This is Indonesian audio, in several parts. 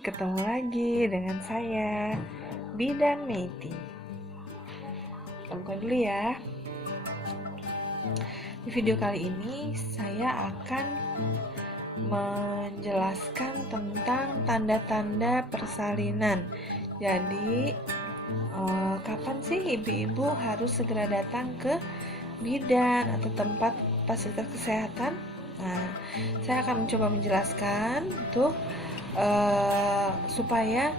ketemu lagi dengan saya, Bidan Meiti. Buka dulu ya. Di video kali ini saya akan menjelaskan tentang tanda-tanda persalinan. Jadi, kapan sih ibu-ibu harus segera datang ke bidan atau tempat fasilitas kesehatan? Nah, saya akan mencoba menjelaskan untuk supaya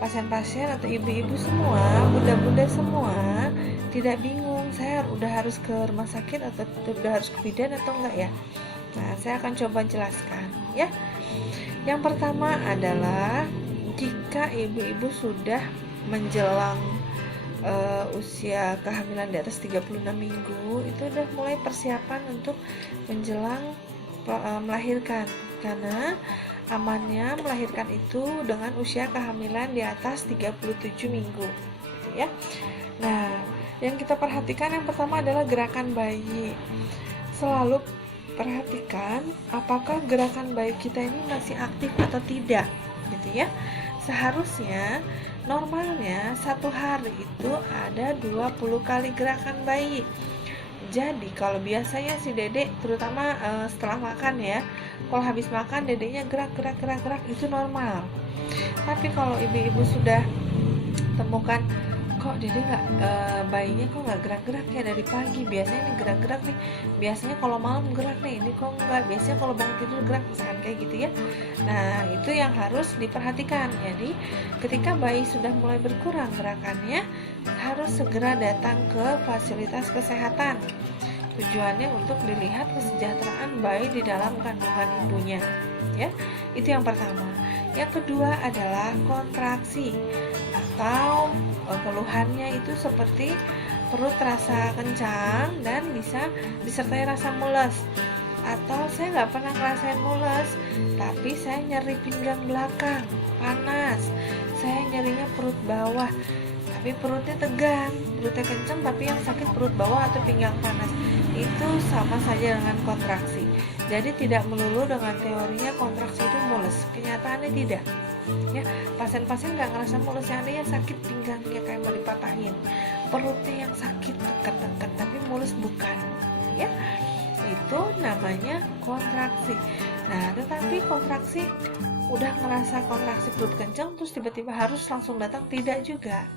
pasien-pasien atau ibu-ibu semua, bunda-bunda semua tidak bingung, saya udah harus ke rumah sakit atau udah harus ke bidan atau enggak ya. Nah, saya akan coba jelaskan ya. Yang pertama adalah jika ibu-ibu sudah menjelang usia kehamilan di atas 36 minggu, itu udah mulai persiapan untuk menjelang melahirkan, karena amannya melahirkan itu dengan usia kehamilan di atas 37 minggu gitu ya. Nah, yang kita perhatikan yang pertama adalah gerakan bayi. Selalu perhatikan apakah gerakan bayi kita ini masih aktif atau tidak gitu ya. Seharusnya normalnya satu hari itu ada 20 kali gerakan bayi. Jadi kalau biasanya si dedek terutama setelah makan ya, kalau habis makan dedeknya gerak itu normal. Tapi kalau ibu-ibu sudah temukan kok dedek bayinya kok nggak gerak-gerak ya dari pagi, biasanya ini gerak-gerak nih, biasanya kalau malam gerak nih, ini kok nggak, biasanya kalau bangun tidur gerak, misalkan kayak gitu ya. Nah, itu yang harus diperhatikan. Jadi ketika bayi sudah mulai berkurang gerakannya, harus segera datang ke fasilitas kesehatan. Tujuannya untuk dilihat kesejahteraan bayi di dalam kandungan ibunya ya. Itu yang pertama. Yang kedua adalah kontraksi atau keluhannya itu seperti perut terasa kencang dan bisa disertai rasa mules, atau saya nggak pernah ngerasain mules tapi saya nyeri pinggang belakang panas, saya nyerinya perut bawah tapi perutnya tegang, perutnya kencang tapi yang sakit perut bawah atau pinggang panas, itu sama saja dengan kontraksi. Jadi tidak melulu dengan teorinya kontraksi itu mules, kenyataannya tidak ya. Pasien-pasien nggak ngerasa mules, yang ada yang sakit pinggangnya kayak mau dipatahin, perutnya yang sakit tekan-tekan tapi mules bukan ya. Itu namanya kontraksi. Nah, tetapi kontraksi udah ngerasa kontraksi perut kencang terus tiba-tiba harus langsung datang, tidak juga.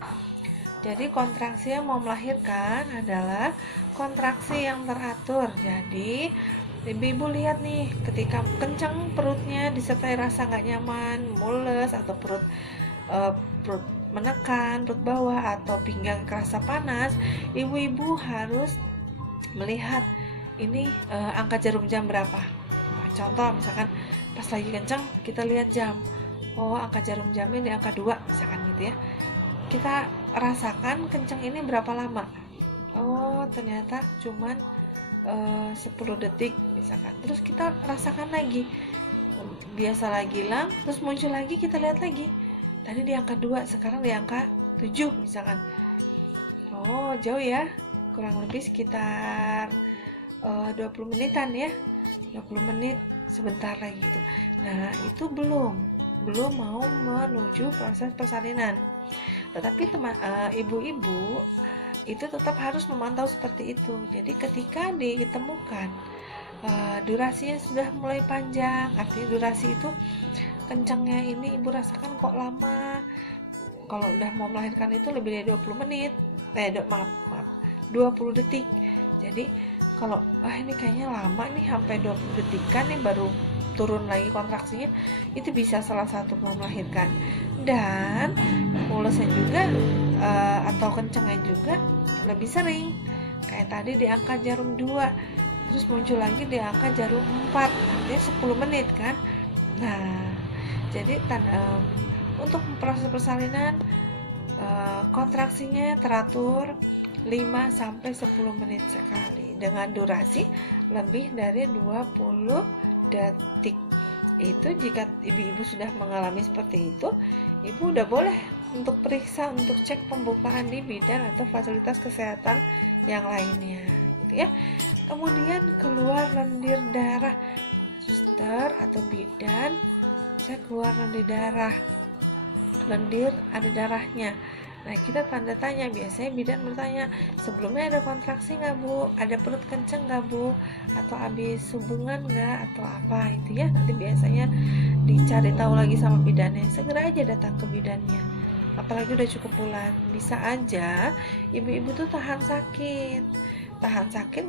Jadi kontraksi yang mau melahirkan adalah kontraksi yang teratur. Jadi ibu-ibu lihat nih, ketika kencang perutnya disertai rasa nggak nyaman, mules atau perut menekan, perut bawah atau pinggang kerasa panas, ibu-ibu harus melihat ini angka jarum jam berapa. Contoh misalkan pas lagi kencang kita lihat jam, oh angka jarum jamnya di angka 2 misalkan gitu ya. Kita rasakan kencang ini berapa lama, oh ternyata cuman 10 detik misalkan. Terus kita rasakan lagi, biasa lagi hilang, terus muncul lagi, kita lihat lagi, tadi di angka 2 sekarang di angka 7 misalkan. Oh jauh ya, kurang lebih sekitar 20 menitan ya, 20 menit sebentar lagi gitu. Nah itu belum mau menuju proses persalinan. Tetapi ibu-ibu itu tetap harus memantau seperti itu. Jadi ketika ditemukan durasinya sudah mulai panjang, artinya durasi itu kencangnya ini ibu rasakan kok lama, kalau udah mau melahirkan itu lebih dari 20 menit 20 detik. Jadi kalau ini kayaknya lama nih, sampai 20 detikan nih baru turun lagi kontraksinya, itu bisa salah satu mau melahirkan. Dan mulesnya juga atau kencangnya juga lebih sering, kayak tadi di angka jarum 2 terus muncul lagi di angka jarum 4, artinya 10 menit kan. Nah jadi untuk proses persalinan kontraksinya teratur 5-10 menit sekali dengan durasi lebih dari 20 detik. Itu jika ibu-ibu sudah mengalami seperti itu, ibu udah boleh untuk periksa, untuk cek pembukaan di bidan atau fasilitas kesehatan yang lainnya gitu ya. Kemudian keluar lendir darah, suster atau bidan saya keluar lendir darah, lendir ada darahnya. Nah, kita tanda tanya, biasanya bidan bertanya, sebelumnya ada kontraksi nggak bu? Ada perut kenceng nggak bu? Atau habis hubungan nggak? Atau apa itu ya? Nanti biasanya dicari tahu lagi sama bidannya. Segera aja datang ke bidannya. Apalagi udah cukup bulan. Bisa aja ibu-ibu tuh tahan sakit,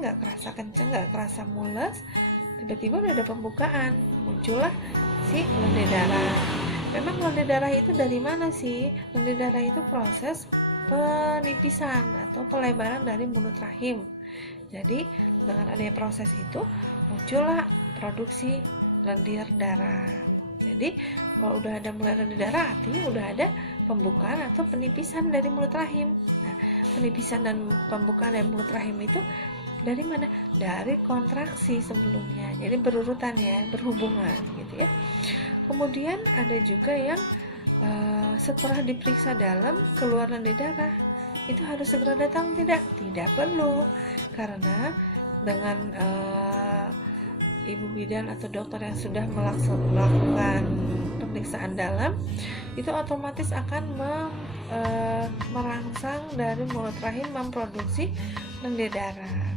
nggak kerasa kenceng, nggak kerasa mules. Tiba-tiba udah ada pembukaan, muncullah si lendir darah. Memang lendir darah itu dari mana sih? Lendir darah itu proses penipisan atau pelebaran dari mulut rahim. Jadi dengan adanya proses itu muncullah produksi lendir darah. Jadi kalau udah ada mulai lendir darah, artinya udah ada pembukaan atau penipisan dari mulut rahim. Nah, penipisan dan pembukaan dari mulut rahim itu dari mana? Dari kontraksi sebelumnya. Jadi berurutan ya, berhubungan gitu ya. Kemudian ada juga yang setelah diperiksa dalam keluar lendir darah, itu harus segera datang tidak? Tidak perlu, karena dengan ibu bidan atau dokter yang sudah melakukan pemeriksaan dalam, itu otomatis akan merangsang dari mulut rahim memproduksi lendir darah.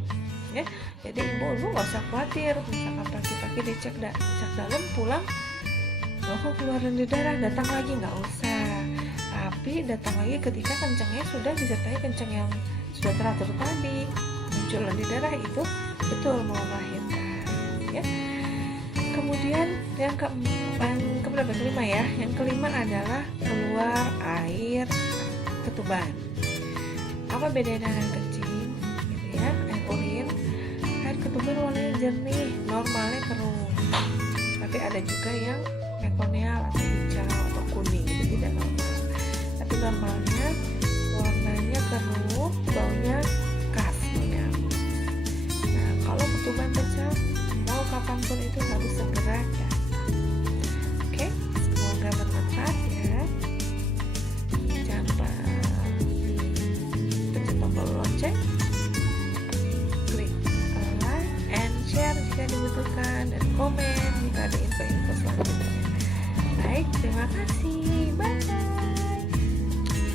Ya, jadi ibu nggak usah khawatir, misalkan pagi-pagi dicek dalam, pulang kok keluar lendir darah, datang lagi nggak usah. Tapi datang lagi ketika kencangnya sudah disertai kencang yang sudah teratur tadi, muncul lendir darah itu betul mau melahirkan. Ya. Kemudian yang kelima ya, yang kelima adalah keluar air ketuban. Apa bedanya dengan kencing? Gitu ya, air urin. Air ketuban warnanya jernih, normalnya keruh. Tapi ada juga yang mekonial atau hijau atau kuning, itu tidak normal. Tapi normalnya warnanya keruh, baunya khas. Ya. Nah, kalau ketuban pecah, mau kapanpun itu harus segera datang. Oke, semoga bermanfaat ya. Jangan lupa pencet tombol lonceng, klik like and share jika dibutuhkan, dan komen jika ada info-info selanjutnya. Baik, terima kasih. Bye.